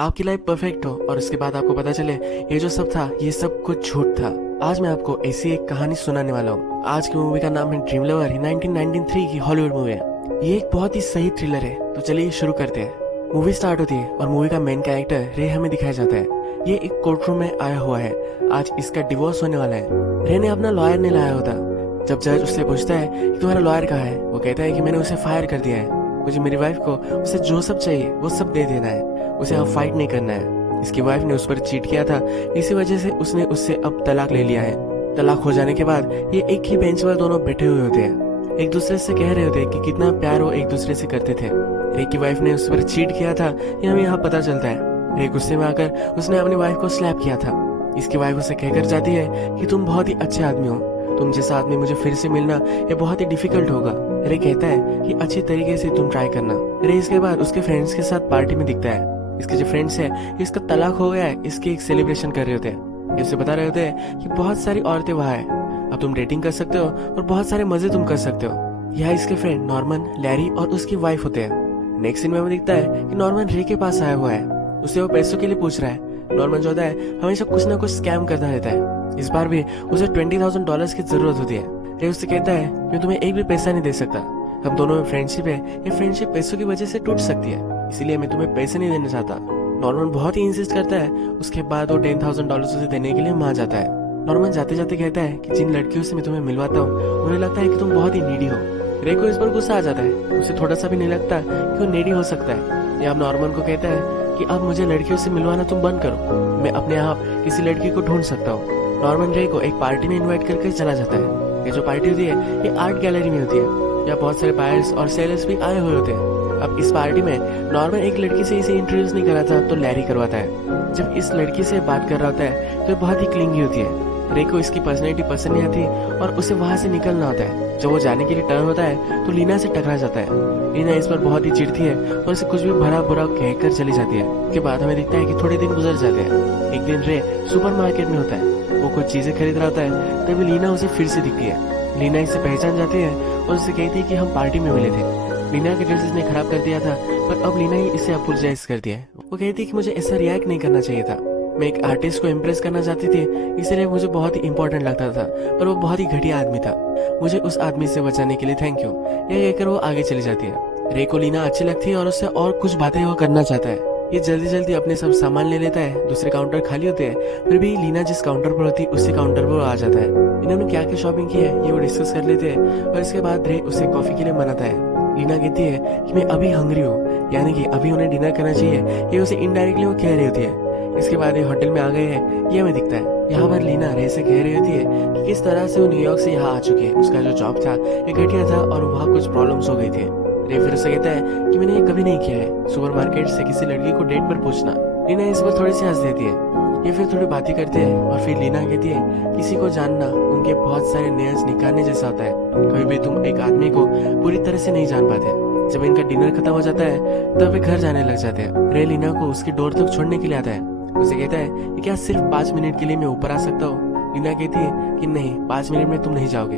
आपकी life perfect हो और उसके बाद आपको पता चले ये जो सब था ये सब कुछ झूठ था। आज मैं आपको ऐसी एक कहानी सुनाने वाला हूँ। आज की मूवी का नाम है ड्रीम लवर। 1993 की हॉलीवुड मूवी है। ये एक बहुत ही सही थ्रिलर है। तो चलिए शुरू करते हैं। मूवी स्टार्ट होती है और मूवी का मेन कैरेक्टर रे हमें दिखाया जाता है। ये एक कोर्ट रूम में आया हुआ है। आज इसका डिवोर्स होने वाला है। रे ने अपना लॉयर नहीं लाया होता। जब जज उससे पूछता है कि तुम्हारा लॉयर कहाँ है, वो कहता है कि मैंने उसे फायर कर दिया है। मुझे मेरी वाइफ को उसे जो सब चाहिए वो सब दे देना है, उसे अब फाइट नहीं करना है। इसकी वाइफ ने उस पर चीट किया था, इसी वजह से उसने उससे अब तलाक ले लिया है। तलाक हो जाने के बाद ये एक ही बेंच पर दोनों बैठे हुए होते हैं। एक दूसरे से कह रहे होते हैं कि कितना प्यार वो एक दूसरे से करते थे। रे की वाइफ ने उस पर चीट किया था, ये हमें यहाँ पता चलता है। रे गुस्से में आकर उसने अपनी वाइफ को स्लैप किया था। इसकी वाइफ उसे कहकर जाती है कि तुम बहुत ही अच्छे आदमी हो, तुम जैसा आदमी मुझे फिर से मिलना ये बहुत ही डिफिकल्ट होगा। रे कहता है कि अच्छी तरीके से तुम ट्राई करना। रे इसके बाद उसके फ्रेंड्स के साथ पार्टी में दिखता है। इसके जो फ्रेंड्स है इसका तलाक हो गया है, इसकी एक सेलिब्रेशन कर रहे होते हैं। ये उसे बता रहे होते हैं कि बहुत सारी औरतें वहाँ है, अब तुम डेटिंग कर सकते हो और बहुत सारे मजे तुम कर सकते हो। यहाँ इसके फ्रेंड नॉर्मन, लैरी और उसकी वाइफ होते हैं। नेक्स्ट सीन में हमें दिखता है कि नॉर्मन रे के पास आया हुआ है। उसे वो पैसों के लिए पूछ रहा है। नॉर्मन जो होता है हमेशा कुछ ना कुछ स्कैम करता रहता है। इस बार भी उसे $20,000 की जरूरत होती है। रे उससे कहता है मैं तुम्हें एक भी पैसा नहीं दे सकता, हम दोनों में फ्रेंडशिप है, ये फ्रेंडशिप पैसों की वजह से टूट सकती है, इसीलिए मैं तुम्हें पैसे नहीं देना चाहता। नॉर्मन बहुत ही इंसिस्ट करता है। उसके बाद वो $10,000 उसे देने के लिए मान जाता है। नॉर्मन जाते जाते कहता है कि जिन लड़कियों से मैं तुम्हें मिलवाता हूँ उन्हें लगता है कि तुम बहुत ही नीडी हो। रे को इस पर गुस्सा आ जाता है। उसे थोड़ा सा भी नहीं लगता कि वो नीडी हो सकता है। या अब नॉर्मन को कहता है कि अब मुझे लड़कियों से मिलवाना तुम बंद करो, मैं अपने आप किसी लड़की को ढूंढ सकता हूँ। नॉर्मन रे को एक पार्टी में इनवाइट करके चला जाता है। ये जो पार्टी होती है ये आर्ट गैलरी में होती है। यहाँ बहुत सारे बायर्स और सेलर्स भी आए हुए होते हैं। अब इस पार्टी में नॉर्मन एक लड़की से इसे इंट्रोड्यूस नहीं करा था तो लैरी करवाता है। जब इस लड़की से बात कर रहा होता है तो बहुत ही क्लिंगी होती है। रे को इसकी पर्सनैलिटी पसंद नहीं आती और उसे वहां से निकलना होता है। जब वो जाने के लिए टर्न होता है तो लीना से टकरा जाता है। लीना इस पर बहुत ही चिढ़ती है और इसे कुछ भी भरा बुरा कहकर चली जाती है। उसके बाद हमें दिखता है कि थोड़े दिन गुजर जाते हैं। एक दिन रे सुपरमार्केट में होता है, वो कुछ चीजें खरीद रहा होता है, तभी लीना उसे फिर से दिखती है। लीना इसे पहचान जाती है और उसे कहती है कि हम पार्टी में मिले थे। लीना के ड्रेस इसने खराब कर दिया था पर अब लीना ही इसे अपोलोजाइज करती है। वो कहती है कि मुझे ऐसा रिएक्ट नहीं करना चाहिए था, मैं एक आर्टिस्ट को इम्प्रेस करना चाहती थी, इसलिए मुझे बहुत ही इंपॉर्टेंट लगता था, पर वो बहुत ही घटिया आदमी था, मुझे उस आदमी से बचाने के लिए थैंक यू। यह कहकर वो आगे चली जाती है। रे को लीना अच्छी लगती है और उससे और कुछ बातें वो करना चाहता है। ये जल्दी जल्दी अपने सब सामान ले लेता है। दूसरे काउंटर खाली होते हैं, फिर भी लीना जिस काउंटर पर होती है उसी काउंटर पर आ जाता है। इन्होंने क्या क्या शॉपिंग की है ये वो डिस्कस कर लेते हैं और इसके बाद रे उसे कॉफी के लिए मनाता है। लीना कहती है कि मैं अभी हंग्री हूँ, यानी कि अभी उन्हें डिनर करना चाहिए, ये उसे इनडायरेक्टली वो कह रही होती है। इसके बाद ये होटल में आ गए हैं ये हमें दिखता है। यहाँ पर लीना रे से कह रही होती है कि किस तरह से वो न्यूयॉर्क से यहाँ आ चुकी है। उसका जो जॉब था ये घटिया था और वहाँ कुछ प्रॉब्लम्स हो गई थी। रे फिर से कहता है कि मैंने ये कभी नहीं किया है, सुपरमार्केट से किसी लड़की को डेट पर पूछना। लीना इस पर थोड़ी सी हंस देती है। ये फिर थोड़ी बातें करते हैं और फिर लीना कहती है किसी को जानना उनके बहुत सारे नेल्स निकालने जैसा होता है, कभी भी तुम एक आदमी को पूरी तरह से नहीं जान पाते। जब इनका डिनर खत्म हो जाता है तब वे घर जाने लग जाते हैं। रे लीना को उसकी डोर तक छोड़ने के लिए आता है। उसे कहता है कि क्या सिर्फ 5 मिनट के लिए मैं ऊपर आ सकता हूँ। लीना कहती है कि नहीं, 5 मिनट में तुम नहीं जाओगे।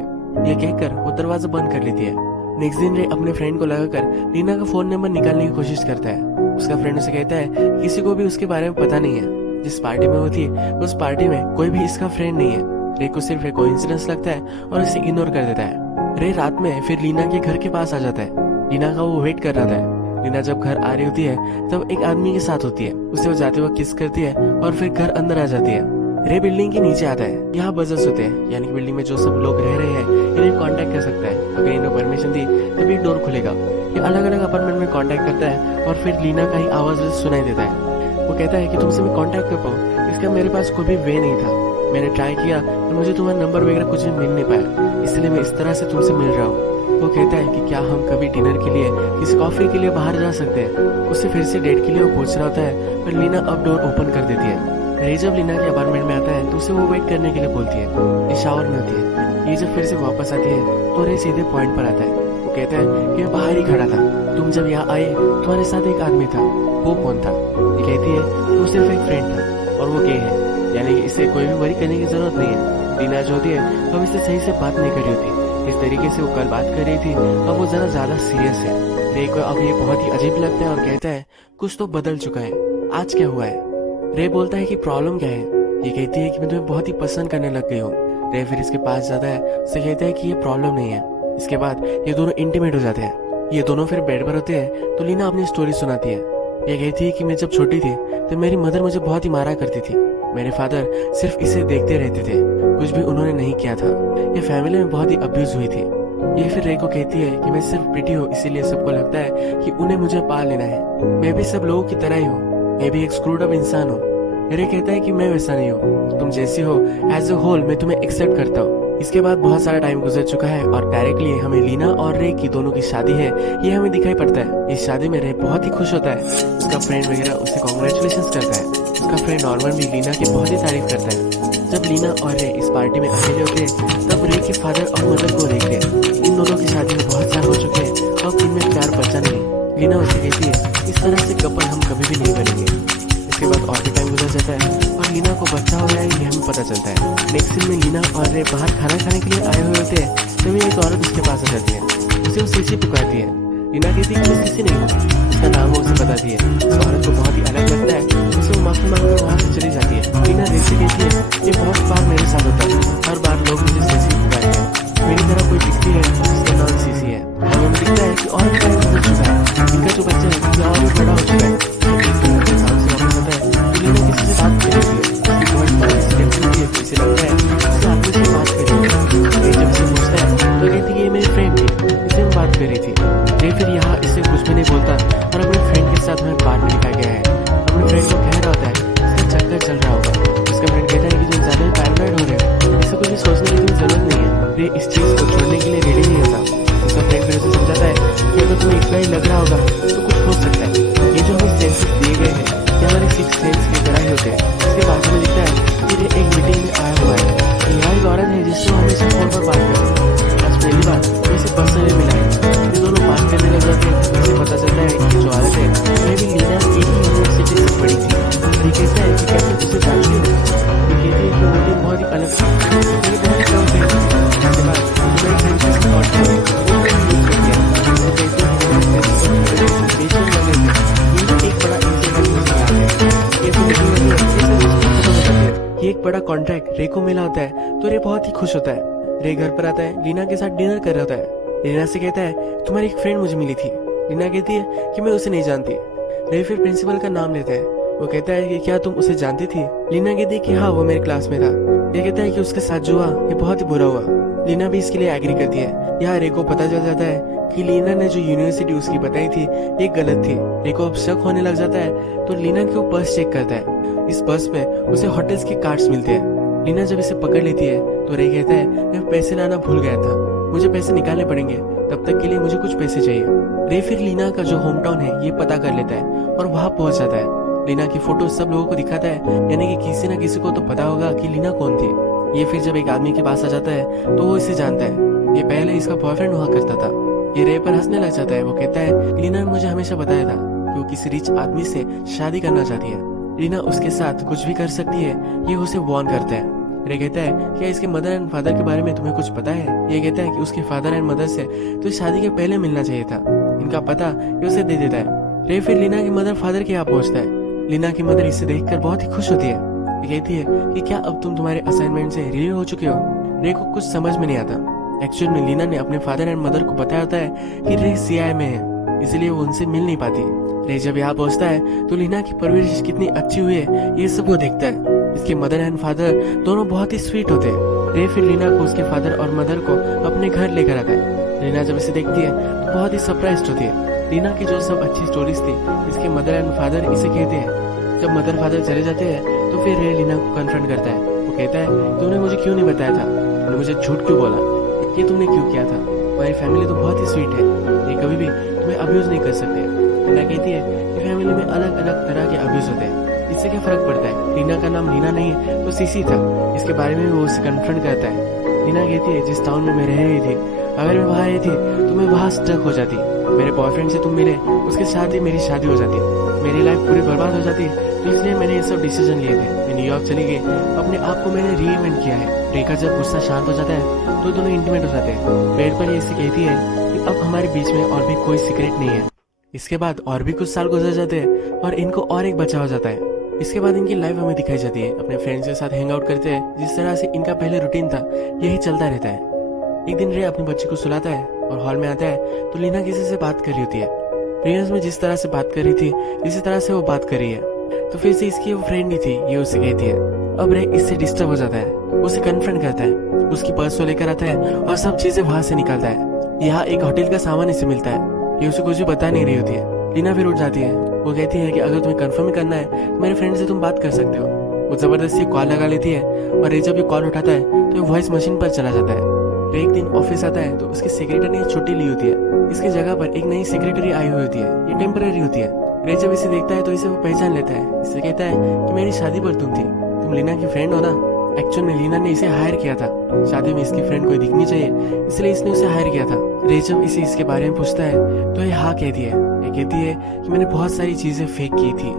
ये कहकर वो दरवाजा बंद कर लेती है। नेक्स्ट दिन रे अपने फ्रेंड को लगाकर लीना का फोन नंबर निकालने की कोशिश करता है। उसका फ्रेंड उसे कहता है किसी को भी उसके बारे में पता नहीं है, जिस पार्टी में वो थी उस पार्टी में कोई भी इसका फ्रेंड नहीं है। रे को सिर्फ एक कोइंसिडेंस लगता है और इसे इग्नोर कर देता है। रे रात में फिर लीना के घर के पास आ जाता है। लीना का वो वेट कर रहा था। लीना जब घर आ रही होती है तब एक आदमी के साथ होती है, उसे वो जाते वक्त किस करती है और फिर घर अंदर आ जाती है। रे बिल्डिंग के नीचे आता है। यहाँ बजर्स होते हैं, यानी कि बिल्डिंग में जो सब लोग रह रहे हैं इन्हें कांटेक्ट कर सकता है। अगर इन्हें परमिशन दी तभी डोर खुलेगा। ये अलग अलग अपार्टमेंट में कांटेक्ट करता है और फिर लीना का ही आवाज उसे सुनाई देता है। वो कहता है कि तुमसे मैं कांटेक्ट कर पाऊँ इसका मेरे पास कोई भी वे नहीं था, मैंने ट्राई किया पर मुझे तुम्हारा नंबर वगैरह कुछ भी मिल नहीं पाया, इसलिए मैं इस तरह से तुमसे मिल रहा हूँ। वो कहता है कि क्या हम कभी डिनर के लिए किसी कॉफी के लिए बाहर जा सकते हैं। उसे फिर से डेट के लिए वो पूछ रहा होता है पर लीना अब डोर ओपन कर देती है। रे जब लीना के अपार्टमेंट में आता है तो उसे वो वेट करने के लिए बोलती है। ये शावर में होती है। ये जब फिर से वापस आती है तो रे सीधे पॉइंट पर आता है। वो कहता है कि मैं बाहर ही खड़ा था, तुम जब यहाँ आए तुम्हारे साथ एक आदमी था, वो कौन था। ये कहती है कि वो सिर्फ एक फ्रेंड था और वो गे है, यानी कि इसे कोई भी वरी करने की जरूरत नहीं है। लीना जो होती है अब इससे सही से बात नहीं कर रही होती। इस तरीके से वो कल बात कर रही थी अब वो जरा ज्यादा सीरियस है। रे को अब ये बहुत ही अजीब लगता है और कहता है कुछ तो बदल चुका है, आज क्या हुआ है। रे बोलता है कि प्रॉब्लम क्या है। ये कहती है कि मैं तुम्हें बहुत ही पसंद करने लग गई हूँ। रे फिर इसके पास जाता है, उसे कहता है कि ये प्रॉब्लम नहीं है। इसके बाद ये दोनों इंटीमेट हो जाते हैं। ये दोनों फिर बेड पर होते हैं तो लीना अपनी स्टोरी सुनाती है। ये कहती है कि मैं जब छोटी थी तो मेरी मदर मुझे बहुत ही मारा करती थी। मेरे फादर सिर्फ इसे देखते रहते थे, कुछ भी उन्होंने नहीं किया था। ये फैमिली में बहुत ही अब्यूज हुई थी। ये फिर रे को कहती है कि मैं सिर्फ प्रिटी हूँ, इसीलिए सबको लगता है कि उन्हें मुझे पाल लेना है। मैं भी सब लोगों की तरह ही हूँ, मैं भी एक स्क्रूड अप इंसान हूँ। रे कहता है कि मैं वैसा नहीं हूँ, तुम जैसी हो एज ए होल मैं तुम्हें एक्सेप्ट करता हूँ। इसके बाद बहुत सारा टाइम गुजर चुका है और डायरेक्टली हमें लीना और रे की दोनों की शादी है ये हमें दिखाई पड़ता है। इस शादी में रे बहुत ही खुश होता है। उसका फ्रेंड वगैरह उसे कॉन्ग्रेचुलेशन करता है। उसका फ्रेंड नॉर्मन भी लीना की बहुत ही तारीफ करता है। जब लीना और रे इस पार्टी में अकेले होते हैं तब रे के फादर और मदर को देखते हैं। इन दोनों की शादी में बहुत साल हो चुके हैं और इनमें प्यार बचा नहीं। लीना उसे कहती है इस तरह से कपल हम कभी भी नहीं बनेंगे। इसके बाद और भी टाइम गुजर जाता है और लीना को बच्चा हो गया है ये हमें पता चलता है। नेक्स्ट सीन में लीना और रे बाहर खाना खाने के लिए आए हुए होते हैं तभी एक औरत उसके पास आ जाती है। उसे वो सीसी पुकारती है। लीना कहती है कि मैं सीसी नहीं हूँ, उसका नाम वो उसे बताती है। उस औरत को बहुत ही अलग लगता है, उसे वो माफी मांगकर वहाँ से चली जाती है। लीना रे से कहती है ये बहुत बार मेरे साथ होता है, हर बार लोग मुझे सीसी पुकारते हैं। मेरी तरह कोई दिखती है जिसका नाम सीसी है और उन्हें दिखता है कि और भी टाइम गुजर चुका है, इनका जो बच्चा है वो और भी बड़ा हो चुका है। बात कर रही थी, इसे लगता है उसे आदमी से बात कर रही थी। जब इसे पूछता है तो कहती है ये मेरी फ्रेंड थी, इसे मैं बात कर रही थी। रे फिर यहाँ इससे कुछ भी नहीं बोलता और अपने फ्रेंड के साथ हमें बाहर में लिखा गया है। अपने फ्रेंड को कह रहा होता है इसका चक्कर चल रहा होगा। उसका फ्रेंड कहता है कि तुम ज्यादा पैरानॉइड हो रहे हो, इसे कुछ भी सोचने की तुम्हें जरूरत नहीं है। रे इस चीज को छोड़ने के लिए रेडी नहीं होता। उसका फ्रेंड फिर उसे समझाता है कि अगर तुम्हें इतना ही लग रहा होगा तो कुछ हो सकता है। ये जो हमें सेंसेस दिए गए हैं ये हमारे सिक्स सेंस की तरह ही होते हैं। इसके बाद हमें दिखता है कि ये एक मीटिंग में आया हुआ है। यहाँ एक औरत है जिससे हमेशा फोन पर बात करती है। आज पहली बार वो इसे पर्सनली मिला है। ये दोनों बात करने लग जाते हैं। इसे पता चलता है कि जो औरत है ये भी लीना एक ही यूनिवर्सिटी से पढ़ी थी। ये कहता है कि क्या तुम उसे जानती हो। ये कहती है कि वो दिन बहुत ही अलग था, ये बहुत ही कम थे। इसके बाद मेरे फ्रेंड के साथ और वो यूज कर दिया। वो कहते हैं ये एक बड़ा कॉन्ट्रैक्ट रे को मिला होता है तो रे बहुत ही खुश होता है। रे घर पर आता है, लीना के साथ डिनर कर रहा होता है। लीना से कहता है तुम्हारी एक फ्रेंड मुझे मिली थी। लीना कहती है कि मैं उसे नहीं जानती। रे फिर प्रिंसिपल का नाम लेता है। वो कहता है कि क्या तुम उसे जानती थी। लीना कहती है कि हाँ वो मेरे क्लास में था। ये कहता है कि उसके साथ जो हुआ ये बहुत ही बुरा हुआ। लीना भी इसके लिए एग्री करती है। यहाँ रे को पता चल जाता है कि लीना ने जो यूनिवर्सिटी उसकी बताई थी ये गलत थी। रे को अब शक होने लग जाता है तो लीना के वो पर्स चेक करता है। इस पर्स में उसे होटल्स के कार्ड्स मिलते हैं। लीना जब इसे पकड़ लेती है तो रे कहता है मैं पैसे लाना भूल गया था, मुझे पैसे निकालने पड़ेंगे, तब तक के लिए मुझे कुछ पैसे चाहिए। रे फिर लीना का जो होम टाउन है ये पता कर लेता है और वहाँ पहुंच जाता है। लीना की फोटो सब लोगों को दिखाता है, यानी कि किसी न किसी को तो पता होगा कि लीना कौन थी। ये फिर जब एक आदमी के पास आ जाता है तो वो इसे जानता है। ये पहले इसका बॉयफ्रेंड हुआ करता था। ये रे पर हंसने लग जाता है। वो कहता है लीना ने मुझे हमेशा बताया था कि वो किसी रिच आदमी से शादी करना चाहती है। लीना उसके साथ कुछ भी कर सकती है ये उसे वार्न करता है। रे कहता है क्या इसके मदर एंड फादर के बारे में तुम्हें कुछ पता है। ये कहता है कि उसके फादर एंड मदर से तो शादी के पहले मिलना चाहिए था, इनका पता ये उसे दे देता है। रे फिर लीना के मदर फादर के यहाँ पहुंचता है। लीना की मदर इसे देखकर बहुत ही खुश होती है। ये कहती है कि क्या अब तुम तुम्हारे असाइनमेंट से रिलीव हो चुके हो। रे को कुछ समझ में नहीं आता। एक्चुअल में लीना ने अपने फादर एंड मदर को बताया होता है कि रे सीआई में है, इसलिए वो उनसे मिल नहीं पाती। रे जब यहाँ पहुंचता है तो लीना की परवरिश कितनी अच्छी हुई है ये सब वो देखता है। इसके मदर एंड फादर दोनों बहुत ही स्वीट होते हैं। रे फिर लीना को उसके फादर और मदर को अपने घर लेकर आता है। लीना जब इसे देखती है तो बहुत ही सरप्राइज्ड होती है। लीना की जो सब अच्छी स्टोरीज थी इसके मदर एंड फादर इसे कहते हैं। जब मदर फादर चले जाते हैं तो फिर रे लीना को कन्फ्रंट करता है। वो कहता है तुमने मुझे क्यों नहीं बताया था, तुमने मुझे झूठ क्यों बोला, ये तुमने क्यों किया था। तुम्हारी फैमिली तो बहुत ही स्वीट है, ये कभी भी तुम्हें अब्यूज नहीं कर सकते। लीना कहती है कि फैमिली में अलग अलग तरह के अब्यूज होते हैं, इससे क्या फर्क पड़ता है। लीना का नाम लीना नहीं है तो सीसी था। इसके बारे में वो उसे कन्फ्रंट करता है। लीना कहती है जिस टाउन में मैं रह रही थी अगर मैं वहाँ आई थी तो मैं वहाँ स्टक हो जाती। मेरे बॉयफ्रेंड से तुम मिले, उसके साथ ही मेरी शादी हो जाती, मेरी लाइफ पूरी बर्बाद हो जाती। तो इसलिए मैंने ये सब डिसीजन लिए थे। मैं न्यूयॉर्क चली गई, अपने आप को मैंने रीइन्वेंट किया है। रेखा जब गुस्सा शांत हो जाता है तो दोनों इंटीमेट हो जाते हैं। बेड पर ये इसे कहती है कि अब हमारे बीच में और भी कोई सीक्रेट नहीं है। इसके बाद और भी कुछ साल गुजर जाते हैं और इनको और एक बच्चा हो जाता है। इसके बाद इनकी लाइफ हमें दिखाई जाती है, अपने फ्रेंड्स के साथ हैंग आउट करते हैं। जिस तरह से इनका पहले रूटीन था यही चलता रहता है। एक दिन रे अपनी बच्ची को सुलाता है और हॉल में आता है तो लीना किसी से बात कर रही होती है। प्रीवियस में जिस तरह से बात कर रही थी इसी तरह से वो बात कर रही है। तो फिर से इसकी वो फ्रेंड ही थी ये उसे कहती है। अब रे इससे डिस्टर्ब हो जाता है, उसे कन्फ्रंट करता है, उसकी पर्स को लेकर आता है और सब चीजें वहां से निकालता है। यहाँ एक होटल का सामान इसे मिलता है, ये उसे कुछ भी बता नहीं रही होती है। लीना फिर उठ जाती है, वो कहती है कि अगर तुम्हें कंफर्म ही करना है तो मेरे फ्रेंड से तुम बात कर सकते हो। वो जबरदस्ती कॉल लगा लेती है और रे जब ये कॉल उठाता है तो वॉइस मशीन पर चला जाता है। रे एक दिन ऑफिस आता है तो उसके सेक्रेटरी ने छुट्टी ली होती है। इसकी जगह पर एक नई सेक्रेटरी आई हुई होती है, ये टेम्पररी होती है। रे जब इसे देखता है तो इसे वो पहचान लेता है। इसे कहता है कि मेरी शादी पर तुम थी, तुम लीना की फ्रेंड हो ना। एक्चुअल में लीना ने इसे हायर किया था, शादी में इसकी फ्रेंड कोई दिखनी चाहिए इसलिए इसने उसे हायर किया था। रे जब इसे इसके बारे में पूछता है तो ये हाँ कहती है। ये कहती है कि मैंने बहुत सारी चीजें फेक की थी,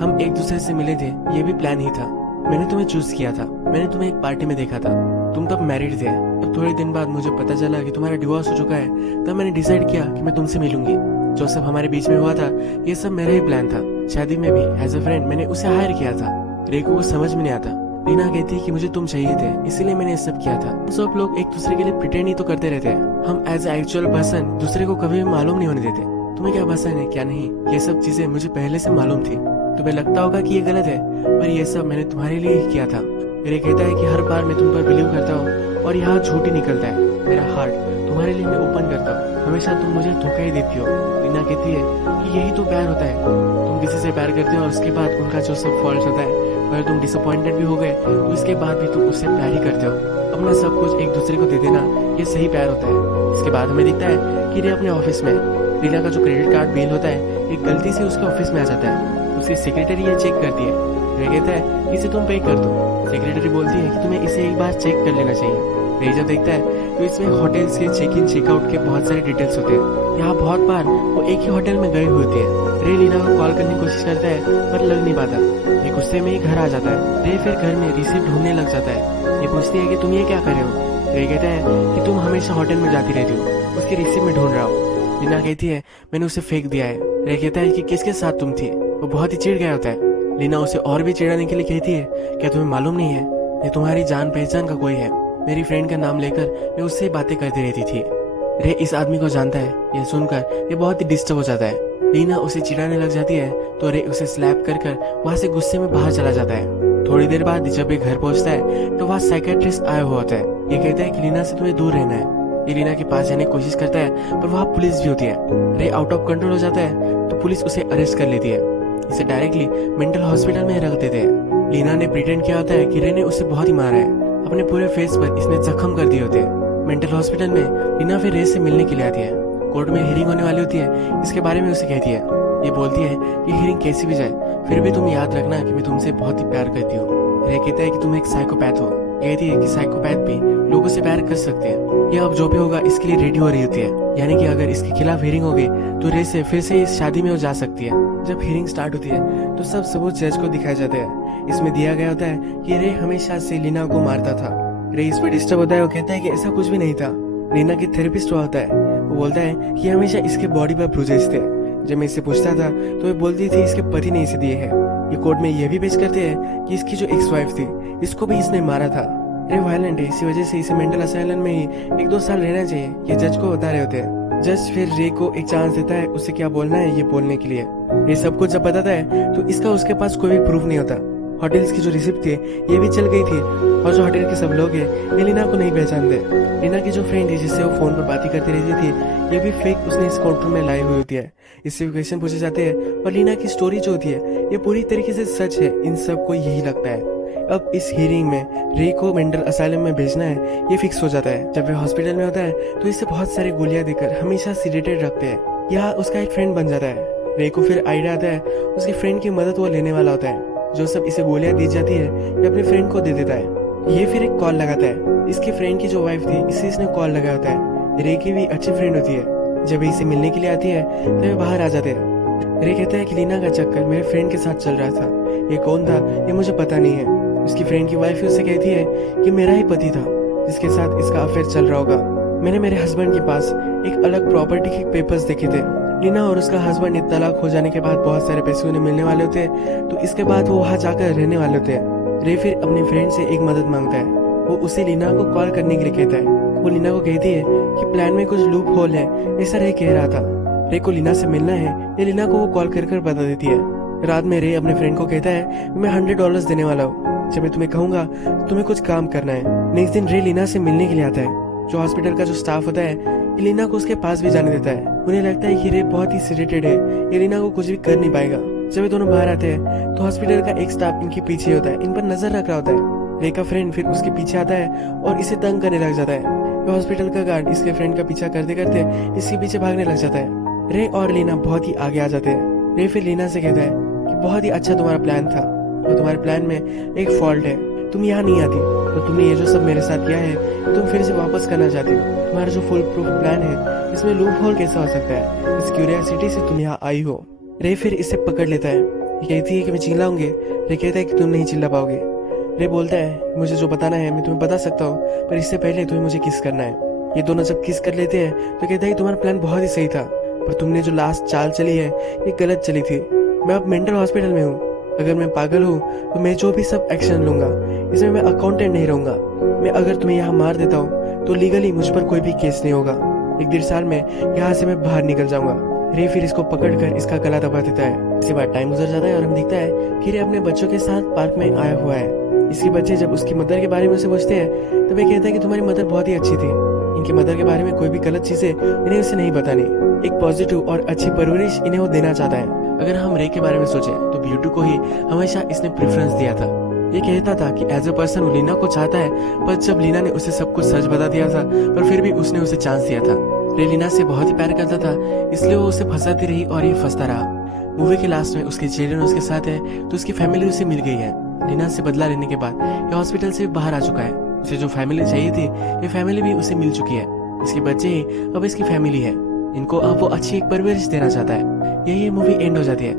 हम एक दूसरे से मिले थे, ये भी प्लान ही था। मैंने तुम्हें चूज किया था, मैंने तुम्हें एक पार्टी में देखा था, तुम तब मैरिड थे। तब थोड़े दिन बाद मुझे पता चला कि तुम्हारा डिवोर्स हो चुका है। तब मैंने डिसाइड किया कि मैं तुमसे मिलूंगी। जो सब हमारे बीच में हुआ था ये सब मेरा ही प्लान था। शादी में भी एज अ फ्रेंड मैंने उसे हायर किया था। रे को समझ में नहीं आता। लीना कहती कि मुझे तुम चाहिए थे इसीलिए मैंने ये सब किया था। सब लोग एक दूसरे के लिए प्रिटेंड ही तो करते रहते हैं, हम एज एक्चुअल पर्सन दूसरे को कभी भी मालूम नहीं होने देते। तुम्हें क्या पसंद है क्या नहीं ये सब चीजें मुझे पहले से मालूम थी। तुम्हें लगता होगा कि ये गलत है पर ये सब मैंने तुम्हारे लिए ही किया था। मेरे कहता है कि हर बार मैं तुम पर बिलीव करता हूँ और यहाँ झूठ ही निकलता है। मेरा हार्ट तुम्हारे लिए मैं ओपन करता हूँ, हमेशा तुम मुझे धोखा ही देती हो। लीना कहती है कि यही तो प्यार होता है, तुम किसी से प्यार करते हो और उसके बाद उनका जो सब फॉल्ट होता है अगर तुम डिसअपॉइंटेड भी हो गए तो इसके बाद भी तुम उससे प्यार ही करते हो। अपना सब कुछ एक दूसरे को दे देना ये सही प्यार होता है। इसके बाद हमें दिखता है कि रे अपने ऑफिस में लीना का जो क्रेडिट कार्ड बिल होता है एक गलती से उसके ऑफिस में आ जाता है। उसकी सेक्रेटरी ये चेक करती है। रे कहता है इसे तुम पे कर दो। सेक्रेटरी बोलती है कि तुम्हें इसे एक बार चेक कर लेना चाहिए। रे जब देखता है तो इसमें होटल्स के चेक इन चेकआउट के बहुत सारे डिटेल्स होते हैं। यहाँ बहुत बार वो एक ही होटल में गई हुई होती है। रे लीना को कॉल करने की कोशिश करता है पर लग नहीं पाता। ये गुस्से में ही घर आ जाता है। रे फिर घर में रिसीप्ट ढूंढने लग जाता है। ये पूछती है कि तुम ये क्या कर रहे हो। रे कहता है कि तुम हमेशा होटल में जाती रहती हो, उसकी रिसीप्ट में ढूंढ रहा हो। लीना कहती है मैंने उसे फेंक दिया है। रे कहता है कि किसके साथ तुम थी। वो बहुत ही चिढ़ गया होता है। लीना उसे और भी चिढ़ाने के लिए कहती है क्या तुम्हें मालूम नहीं है ये तुम्हारी जान पहचान का कोई है। मेरी फ्रेंड का नाम लेकर मैं उससे बातें करती रहती थी। रे इस आदमी को जानता है। यह सुनकर ये बहुत ही डिस्टर्ब हो जाता है। लीना उसे चिढ़ाने लग जाती है तो रे उसे स्लैप कर वहां से गुस्से में बाहर चला जाता है। थोड़ी देर बाद जब ये घर पहुंचता है तो वहाँ साइकेट्रिस्ट आया हुआ होता है। ये कहता है कि लीना से तुम्हें दूर रहना है। ये लीना के पास जाने की कोशिश करता है पर वहाँ पुलिस भी होती है। रे आउट ऑफ कंट्रोल हो जाता है तो पुलिस उसे अरेस्ट कर लेती है। इसे डायरेक्टली मेंटल हॉस्पिटल में रख देते हैं। लीना ने प्रिटेंड किया होता है कि रे ने उसे बहुत ही मारा है। अपने पूरे फेस पर इसने जख्म कर दिए होते हैं। मेंटल हॉस्पिटल में लीना फिर रे से मिलने के लिए आती है। कोर्ट में हियरिंग होने वाली होती है, इसके बारे में उसे कहती है। ये बोलती है कि हियरिंग कैसी भी जाए फिर भी तुम याद रखना कि मैं तुमसे बहुत ही प्यार करती हूँ। रे कहता है कि तुम एक साइकोपैथ हो। कहती है कि साइकोपैथ भी लोगों से प्यार कर सकते हैं। यह अब जो भी होगा इसके लिए रेडी हो रही होती है, यानी कि अगर इसके खिलाफ हियरिंग होगी तो रे से फिर से इस शादी में वो जा सकती है। जब हियरिंग स्टार्ट होती है तो सब सबूत जज को दिखाए जाते हैं। इसमें दिया गया होता है कि रे हमेशा से लीना को मारता था। रे इस पर डिस्टर्ब होता है। वो कहता है कि ऐसा कुछ भी नहीं था। लीना की थेरेपिस्ट होता है, वो बोलता है कि हमेशा इसके बॉडी पर ब्रूजेस थे। जब मैं इससे पूछता था तो ये बोलती थी इसके पति ने इसे दिए हैं। ये कोर्ट में यह भी पेश करते हैं कि इसकी जो एक्स वाइफ थी इसको भी इसने मारा था। रे वायलेंट है, इसी वजह से इसे मेंटल असाइलम में ही 1-2 साल रहना चाहिए, ये जज को बता रहे होते हैं। जज फिर रे को एक चांस देता है उसे क्या बोलना है ये बोलने के लिए। ये सब कुछ जब बताता है तो इसका उसके पास कोई भी प्रूफ नहीं होता। होटल्स की जो रिसिप्ट थी ये भी चल गई थी और जो होटल के सब लोग हैं ये लीना को नहीं पहचानते। लीना की जो फ्रेंड थी जिससे वो फोन पर बातें करती रहती थी ये भी फेक उसने इस काउंटर में लाई हुई होती है। इससे क्वेश्चन पूछे जाते हैं और लीना की स्टोरी जो होती है ये पूरी तरीके से सच है। इन सबको यही लगता है। अब इस हियरिंग में रे को मेंटल असाइलम में भेजना है ये फिक्स हो जाता है। जब वे हॉस्पिटल में होता है तो इसे बहुत सारी गोलियां देकर हमेशा सीडेटेड रखते हैं। यहाँ उसका एक फ्रेंड बन जाता है। रे को फिर आइडिया आता है उसके फ्रेंड की मदद वो लेने वाला होता है। जो सब इसे गोलियां दी जाती है ये अपने फ्रेंड को दे देता है। ये फिर एक कॉल लगाता है। इसकी फ्रेंड की जो वाइफ थी इसे इसने कॉल लगाया होता है। रे की भी अच्छी फ्रेंड होती है। जब इसे मिलने के लिए आती है तो वे बाहर आ जाते हैं। रे कहता है कि लीना का चक्कर मेरे फ्रेंड के साथ चल रहा था, ये कौन था ये मुझे पता नहीं है। उसकी फ्रेंड की वाइफ उससे कहती है कि मेरा ही पति था जिसके साथ इसका अफेयर चल रहा होगा। मैंने मेरे हस्बैंड के पास एक अलग प्रॉपर्टी के पेपर्स देखे थे लीना और उसका हस्बैंड तलाक हो जाने के बाद बहुत सारे पैसे उन्हें मिलने वाले होते हैं, तो इसके बाद वो वहाँ जाकर रहने वाले होते हैं। रे फिर अपने फ्रेंड से एक मदद मांगता है। वो उसे लीना को कॉल करने के लिए कहता है। वो लीना को कहती है कि प्लान में कुछ लूप होल है, ऐसा रे कह रहा था। रे को लीना से मिलना है, ये लीना को वो कॉल कर बता देती है। रात में रे अपने फ्रेंड को कहता है मैं $100 देने वाला हूँ, जब मैं तुम्हें कहूंगा तुम्हें कुछ काम करना है। नेक्स्ट दिन रे लीना से मिलने के लिए आता है। जो हॉस्पिटल का जो स्टाफ होता है लीना को उसके पास भी जाने देता है। उन्हें लगता है कि रे बहुत ही सीरियटेड है, ये लीना को कुछ भी कर नहीं पाएगा। जब ये दोनों बाहर आते हैं तो हॉस्पिटल का एक स्टाफ इनके पीछे होता है, इन पर नजर रख रहा होता है। रे का फ्रेंड फिर उसके पीछे आता है और इसे तंग करने लग जाता है। हॉस्पिटल का गार्ड इसके फ्रेंड का पीछा करते करते इसके पीछे भागने लग जाता है। रे और लीना बहुत ही आगे आ जाते हैं। रे फिर लीना से कहता है कि बहुत ही अच्छा तुम्हारा प्लान था और तुम्हारे प्लान में एक फॉल्ट है, तुम यहाँ नहीं आती तो तुमने ये जो सब मेरे साथ किया है तुम फिर से वापस करना चाहती हो। तुम्हारा जो फुल प्रूफ प्लान है इसमें लूप होल कैसा हो सकता है, इस क्यूरियोसिटी से तुम यहाँ आई हो। रे फिर इसे पकड़ लेता है। ये कहती है कि मैं चिल्लाऊंगी। रे कहता है कि तुम नहीं चिल्ला पाओगे। रे बोलता है मुझे जो बताना है मैं तुम्हें बता सकता हूँ, पर इससे पहले तुम्हें मुझे किस करना है। ये दोनों जब किस कर लेते हैं तो कहता है कि तुम्हारा प्लान बहुत ही सही था, पर तुमने जो लास्ट चाल चली है ये गलत चली थी। मैं अब मेंटल हॉस्पिटल में हूँ, अगर मैं पागल हूँ तो मैं जो भी सब एक्शन लूंगा इसमें मैं अकाउंटेंट नहीं रहूंगा। मैं अगर तुम्हें यहाँ मार देता हूँ तो लीगली मुझ पर कोई भी केस नहीं होगा। 1-1.5 साल में यहाँ से मैं बाहर निकल जाऊंगा। रे फिर इसको पकड़कर इसका गला दबा देता है। इसके बाद टाइम गुजर जाता है और हम दिखता है कि रे अपने बच्चों के साथ पार्क में आया हुआ है। इसके बच्चे जब उसकी मदर के बारे में उसे पूछते हैं तब ये कहता है कि तुम्हारी मदर बहुत ही अच्छी थी, इनकी मदर के बारे में कोई भी गलत चीजें इन्हें उसे नहीं बतानी। एक पॉजिटिव और अच्छी परवरिश इन्हें वो देना चाहता है। अगर हम रे के बारे में सोचें तो ब्यूटी को ही हमेशा इसने प्रेफरेंस दिया था। ये कहता था कि एज अ पर्सन वो लीना को चाहता है, पर जब लीना ने उसे सब कुछ सच बता दिया था पर फिर भी उसने उसे चांस दिया था। रे लीना से बहुत ही प्यार करता था, इसलिए वो उसे फंसाती रही और ये फंसता रहा। मूवी के लास्ट में उसके चिल्ड्रन उसके साथ है तो उसकी फैमिली उसे मिल गई है। लीना से बदला लेने के बाद ये हॉस्पिटल से बाहर आ चुका है। उसे जो फैमिली चाहिए थी ये फैमिली भी उसे मिल चुकी है। इसके बच्चे ही अब इसकी फैमिली है, इनको अब वो अच्छी एक परवरिश देना चाहता है। यही ये मूवी एंड हो जाती है।